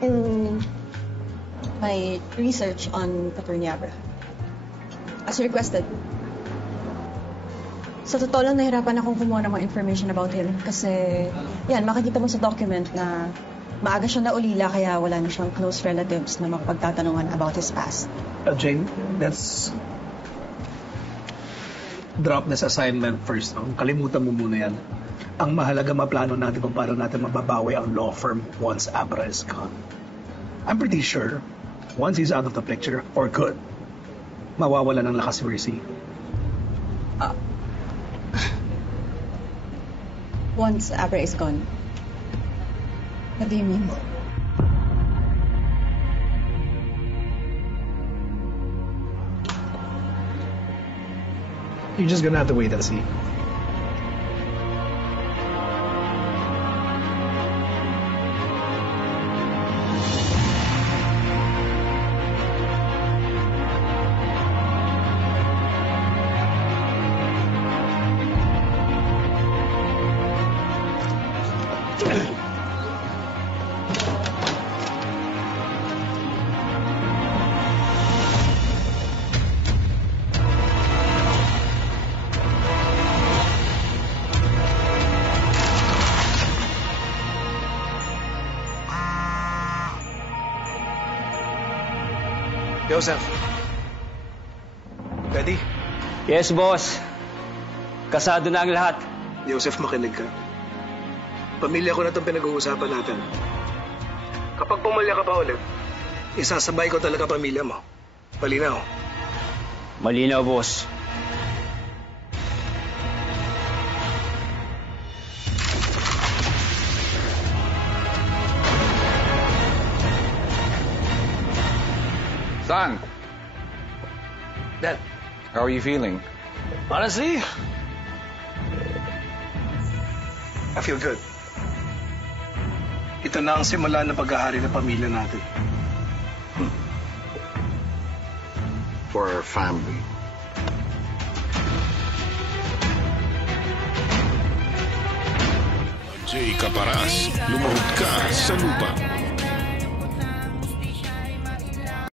in my research on Attorney Abraham, as requested, sa totoo lang nahirapan akong kumuha ng mga information about him kasi, yan, makikita mo sa document na maaga siya naulila kaya wala na siyang close relatives na makapagtatanungan about his past. Jane, let's drop this assignment first. Kalimutan mo muna yan. Ang mahalaga maplano natin kung paano natin mababawi ang law firm once Abra is gone. I'm pretty sure, once he's out of the picture, for good, mawawala ng lakas si Mercy. Once Abra is gone? What do you mean? You're just gonna have to wait and see. Joseph. Ready? Yes, boss. Kasado na ang lahat. Joseph, makinig ka. Pamilya ko na itong pinag-uusapan natin. Kapag pumalya ka pa ulit, isasabay ko talaga pamilya mo. Malinaw? Malinaw, boss. Son, Dad. how are you feeling? Honestly, I feel good. Ito na ang simula ng paghahari ng pamilya natin. For our family. Jay Caparas, lumuhod ka sa lupa.